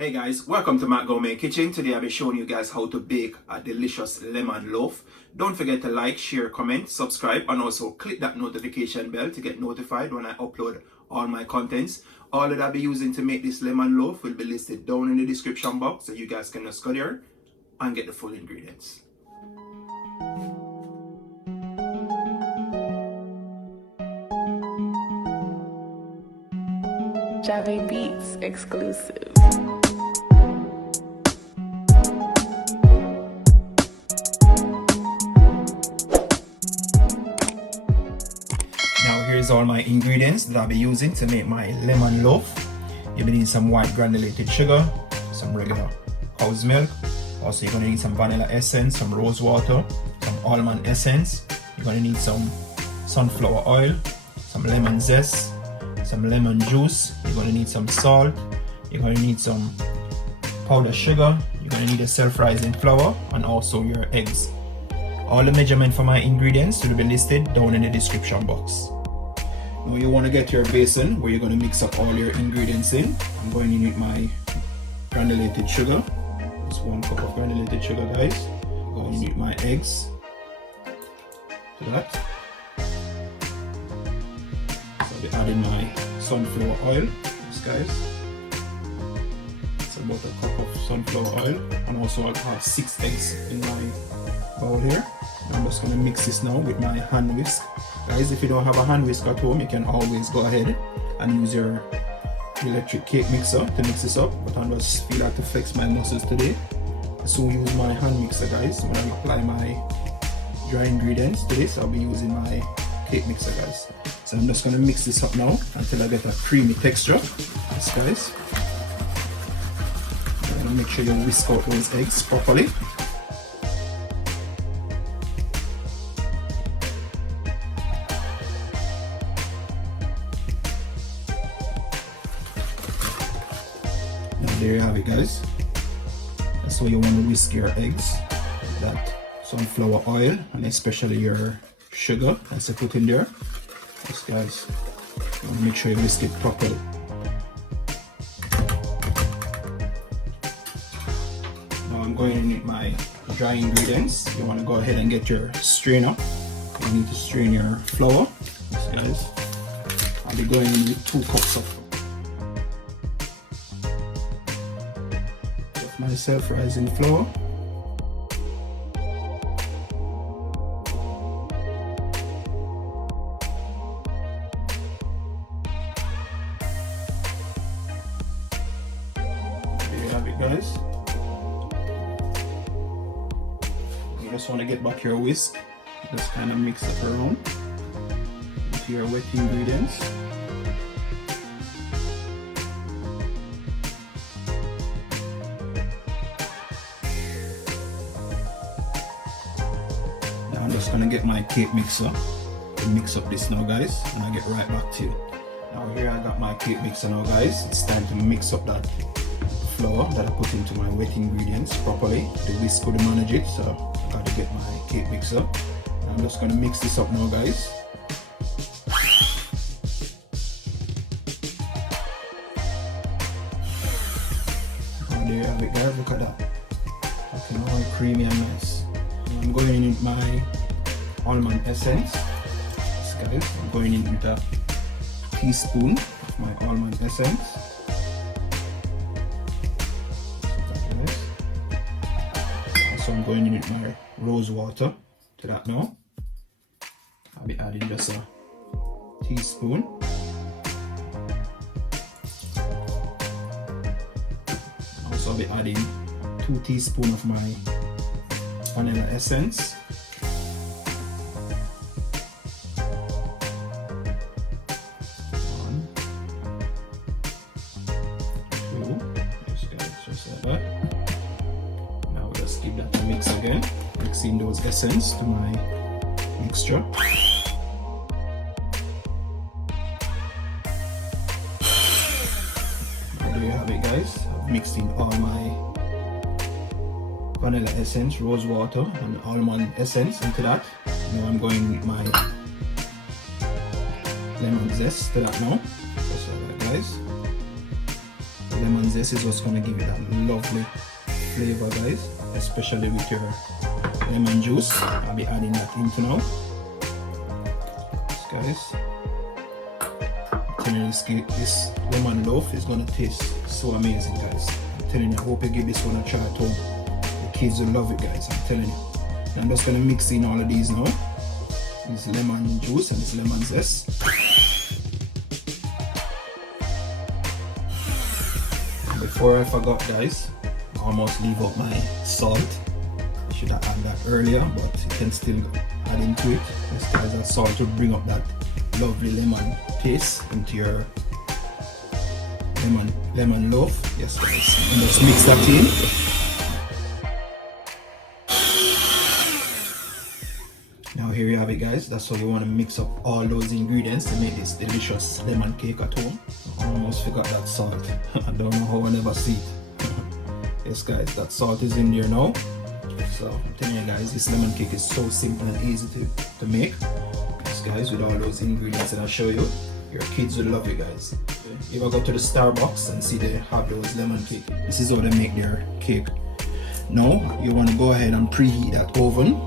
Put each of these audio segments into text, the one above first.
Hey guys, welcome to Matt Gourmet Kitchen. Today I'll be showing you guys how to bake a delicious lemon loaf. Don't forget to like, share, comment, subscribe, and also click that notification bell to get notified when I upload all my contents. All that I'll be using to make this lemon loaf will be listed down in the description box, so you guys can just go there and get the full ingredients. Java Beats exclusive. Now here's all my ingredients that I'll be using to make my lemon loaf. You'll be needing some white granulated sugar, some regular cow's milk. Also you're going to need some vanilla essence, some rose water, some almond essence. You're going to need some sunflower oil, some lemon zest, some lemon juice. You're going to need some salt. You're going to need some powdered sugar. You're going to need a self-rising flour and also your eggs. All the measurement for my ingredients will be listed down in the description box. Now you want to get your basin where you're going to mix up all your ingredients in. I'm going to need my granulated sugar. Just 1 cup of granulated sugar, guys. I'm going to need my eggs to that. So I'll be adding my sunflower oil, yes guys. It's about a cup of sunflower oil, and also I'll have 6 eggs in my bowl here. I'm just going to mix this now with my hand whisk. Guys, if you don't have a hand whisk at home, you can always go ahead and use your electric cake mixer to mix this up, but I just feel like to flex my muscles today, so use my hand mixer, guys. When I apply my dry ingredients to this, I'll be using my cake mixer, guys. So I'm just going to mix this up now until I get a creamy texture. Yes guys, I'm going to make sure you whisk out those eggs properly. There you have it, guys. That's how you want to whisk your eggs. That sunflower oil and especially your sugar that's I put in there. Yes guys, you want to make sure you whisk it properly. Now I'm going to need my dry ingredients. You want to go ahead and get your strainer. You need to strain your flour. Yes guys, I'll be going in with 2 cups of my self-rising flour. There you have it, guys. You just want to get back your whisk, just kind of mix it around with your wet ingredients. I'm just gonna get my cake mixer to mix up this now, guys, and I'll get right back to you. Now here I got my cake mixer now, guys. It's time to mix up that flour that I put into my wet ingredients properly. The whisk couldn't manage it, so I gotta get my cake mixer. I'm just gonna mix this up now, guys. And there you have it, guys. Look at that. Looking all creamy and nice. I'm going in with my almond essence. Yes guys, I'm going in with a teaspoon of my almond essence. Also I'm going in with my rose water to that now. I'll be adding just a teaspoon. Also I'll be adding 2 teaspoons of my vanilla essence. 1, 2, yes guys, just like that. Now we'll just give that a mix again, mixing those essence to my mixture. There you have it, guys. I've mixed in all my vanilla essence, rose water and almond essence into that. Now I'm going with my lemon zest to that now. Just like that, guys. lemon zest is what's gonna give you that lovely flavor, guys, especially with your lemon juice. I'll be adding that into now. Guys, I'm telling you, this lemon loaf is gonna taste so amazing, guys. I'm telling you, I hope you give this one a try at home. The kids will love it, guys, I'm telling you. I'm just gonna mix in all of these now. This lemon juice and this lemon zest. Before I forgot, guys, I almost leave out my salt. I should have added that earlier, but you can still add into it. This guys, that salt will bring up that lovely lemon taste into your lemon loaf. Yes, guys, and just mix that in. Now here you have it, guys. That's how you want to mix up all those ingredients to make this delicious lemon cake at home. I almost forgot that salt. I don't know how I never see it. Yes, guys, that salt is in there now. So I'm telling you, guys, this lemon cake is so simple and easy to make. Yes, guys, with all those ingredients that I show you, your kids will love it, guys. If I go to the Starbucks and see they have those lemon cake, this is how they make their cake. Now you want to go ahead and preheat that oven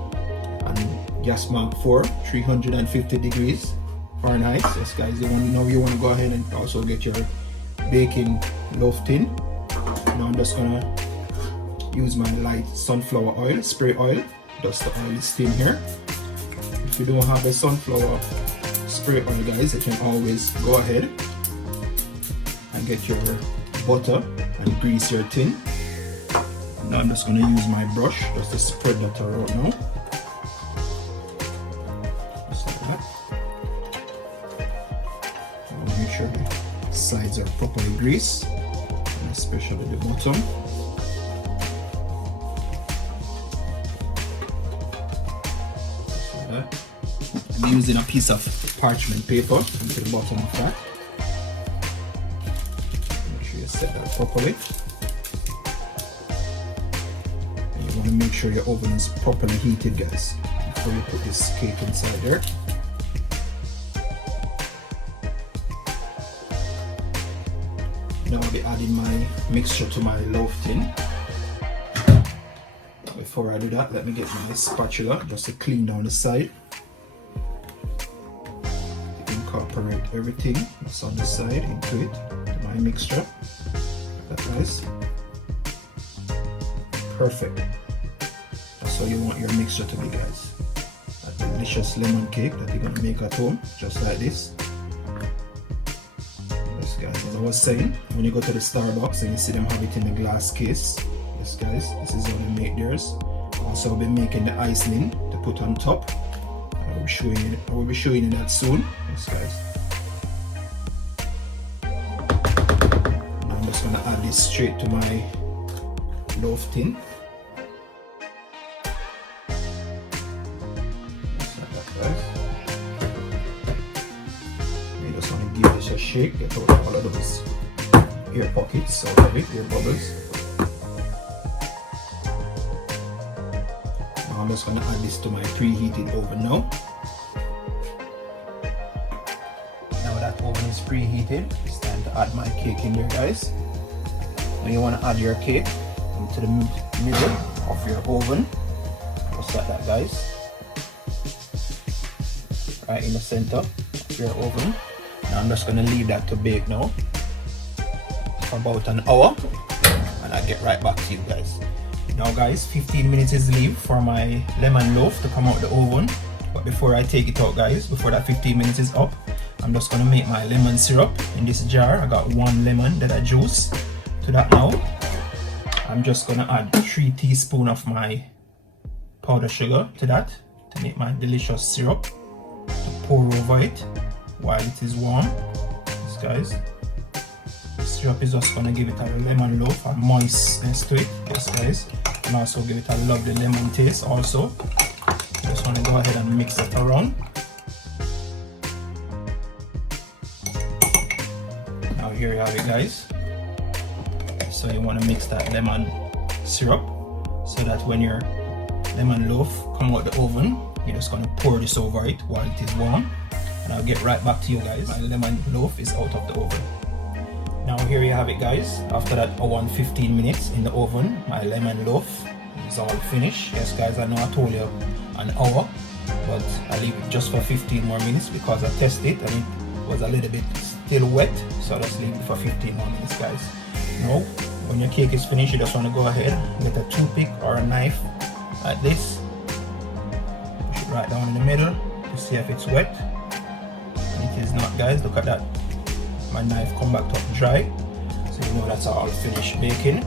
and gas mark for 350 degrees Fahrenheit. Yes, guys, you want to go ahead and also get your baking loaf tin. Now I'm just gonna use my light sunflower oil, spray oil. Just the oil is thin here. If you don't have a sunflower spray oil, guys, you can always go ahead and get your butter and grease your tin. Now I'm just gonna use my brush just to spread that around now. Just like that. Make sure the sides are properly greased, and especially the bottom. I'm using a piece of parchment paper into the bottom of that. Make sure you set that properly. And you want to make sure your oven is properly heated, guys, before you put this cake inside there. Now I'll be adding my mixture to my loaf tin. Before I do that, let me get my spatula just to clean down the side. Incorporate everything that's on the side into it, my mixture. That guys, perfect. That's how you want your mixture to be, guys. A delicious lemon cake that you're gonna make at home, just like this. Yes, guys, as I was saying, when you go to the Starbucks and you see them have it in the glass case, yes, guys, this is how they make theirs. Also, I'll be making the icing to put on top. I will be showing you that soon. Yes, guys. Now I'm just gonna add this straight to my loaf tin. Just like that, guys. You just want to give this a shake, get out all of those air pockets out of it, air bubbles. Now I'm just gonna add this to my preheated oven now. Oven is preheated. It's time to add my cake in there, guys. Now you want to add your cake into the middle of your oven, just like that, guys. Right in the center of your oven. Now I'm just going to leave that to bake now for about an hour, and I'll get right back to you, guys. Now, guys, 15 minutes is leave for my lemon loaf to come out the oven. But before I take it out, guys, before that 15 minutes is up, I'm just gonna make my lemon syrup in this jar. I got 1 lemon that I juice to that now. I'm just gonna add 3 teaspoons of my powdered sugar to that to make my delicious syrup to pour over it while it is warm. This, guys, the syrup is just gonna give it a lemon loaf, a moistness to it. Yes, guys, and also give it a lovely lemon taste also. Just want to go ahead and mix that around. Now here you have it, guys. So you want to mix that lemon syrup so that when your lemon loaf come out the oven, you're just going to pour this over it while it is warm. And I'll get right back to you, guys. My lemon loaf is out of the oven. Now here you have it, guys. After that hour and 15 minutes in the oven, my lemon loaf is all finished. Yes guys, I know I told you an hour, but I leave it just for 15 more minutes because I tested and it was a little bit still wet, so I just leave it for 15 more minutes, guys. Now when your cake is finished, you just want to go ahead, get a toothpick or a knife like this, push it right down in the middle to see if it's wet. And it is not, guys. Look at that, my knife come back up dry, so you know that's all finished baking.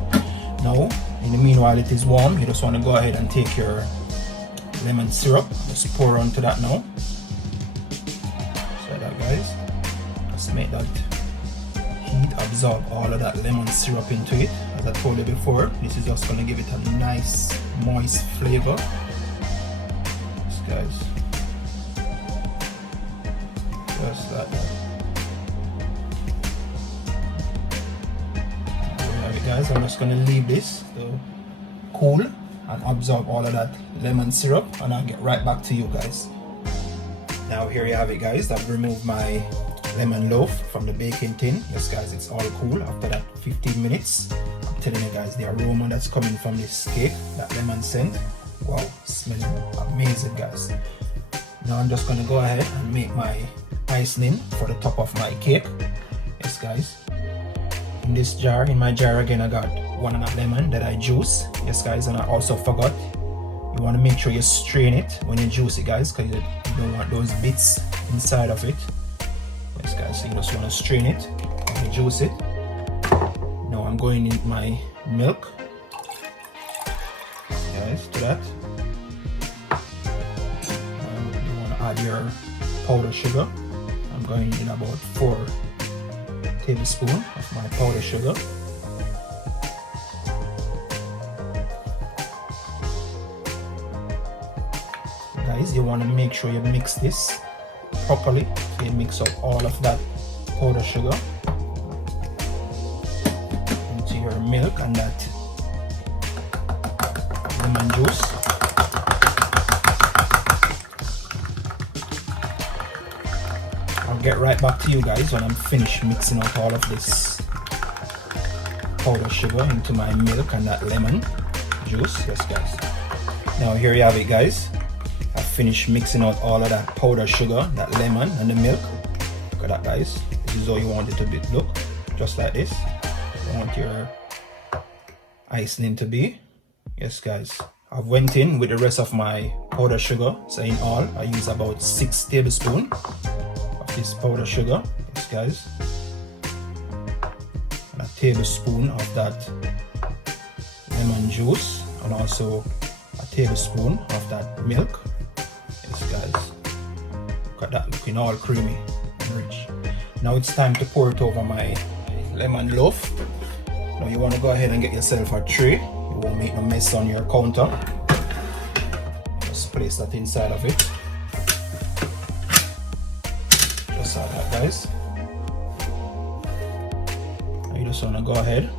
Now in the meanwhile it is warm, you just want to go ahead and take your lemon syrup, just pour onto that now. So that, guys, just make that heat absorb all of that lemon syrup into it. As I told you before, this is just going to give it a nice moist flavor. Yes guys, just like that. Alright guys, I'm just going to leave this to cool and absorb all of that lemon syrup, and I'll get right back to you guys. Now here you have it, guys. I've removed my lemon loaf from the baking tin. Yes guys, it's all cool after that 15 minutes. I'm telling you guys, the aroma that's coming from this cake, that lemon scent, wow, smelling amazing, guys. Now I'm just going to go ahead and make my icing for the top of my cake. Yes guys, in this jar, in my jar again, I got 1.5 lemon that I juice. Yes guys, and I also forgot, you want to make sure you strain it when you juice it, guys, because you don't want those bits inside of it. Yes guys, so you just want to strain it when you juice it. Now I'm going in my milk, guys, to that. You want to add your powdered sugar. I'm going in about 4 tablespoons of my powdered sugar. Guys, you want to make sure you mix this properly, so you mix up all of that powdered sugar into your milk and that lemon juice. I'll get right back to you guys when I'm finished mixing up all of this powdered sugar into my milk and that lemon juice. Yes guys, now here you have it, guys. I finished mixing out all of that powdered sugar, that lemon and the milk. Look at that, guys. This is how you want it to be, look, just like this. You want your icing to be. Yes guys, I went in with the rest of my powdered sugar, so in all I use about 6 tablespoons of this powdered sugar. Yes guys, and a tablespoon of that lemon juice, and also a tablespoon of that milk. Yes guys, look at that, looking all creamy and rich. Now it's time to pour it over my lemon loaf. Now you want to go ahead and get yourself a tray. You won't make no mess on your counter. Just place that inside of it. Just like that, guys. Now you just want to go ahead,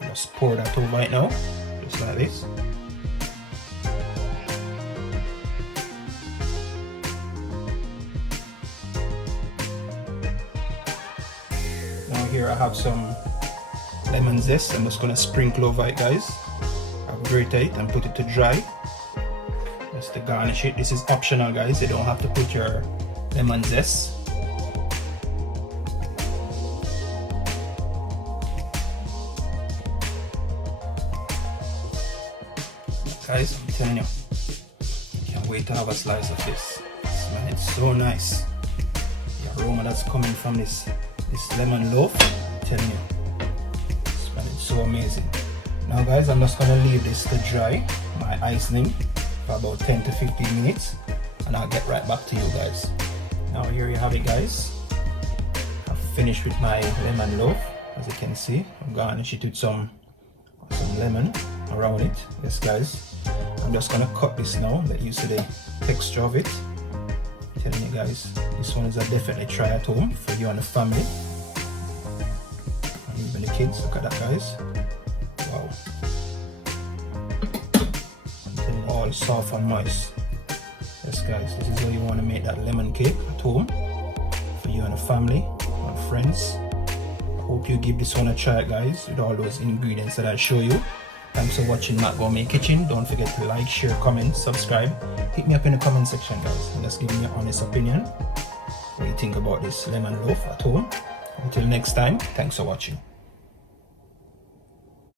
just pour that over right now, just like this. Here I have some lemon zest. I'm just going to sprinkle over it, guys. I've grated it and put it to dry. Just to garnish it. This is optional, guys. You don't have to put your lemon zest. Guys, I'm telling you, I can't wait to have a slice of this. It's so nice. The aroma that's coming from this lemon loaf, I'm telling you, it's so amazing. Now guys, I'm just gonna leave this to dry, my icing, for about 10 to 15 minutes, and I'll get right back to you guys. Now here you have it, guys. I've finished with my lemon loaf. As you can see, I'm garnish it with some lemon around it. Yes guys, I'm just gonna cut this now, let you see the texture of it. Telling you guys, this one is a definitely try at home for you and the family and even the kids. Look at that, guys. Wow, I'm telling you, all soft and moist. Yes guys, this is how you want to make that lemon cake at home for you and the family and friends. Hope you give this one a try, guys, with all those ingredients that I show you. Thanks for watching Matt Gourmet Kitchen. Don't forget to like, share, comment, subscribe. Hit me up in the comment section, guys, and just give me your honest opinion. What do you think about this lemon loaf at home? Until next time, thanks for watching.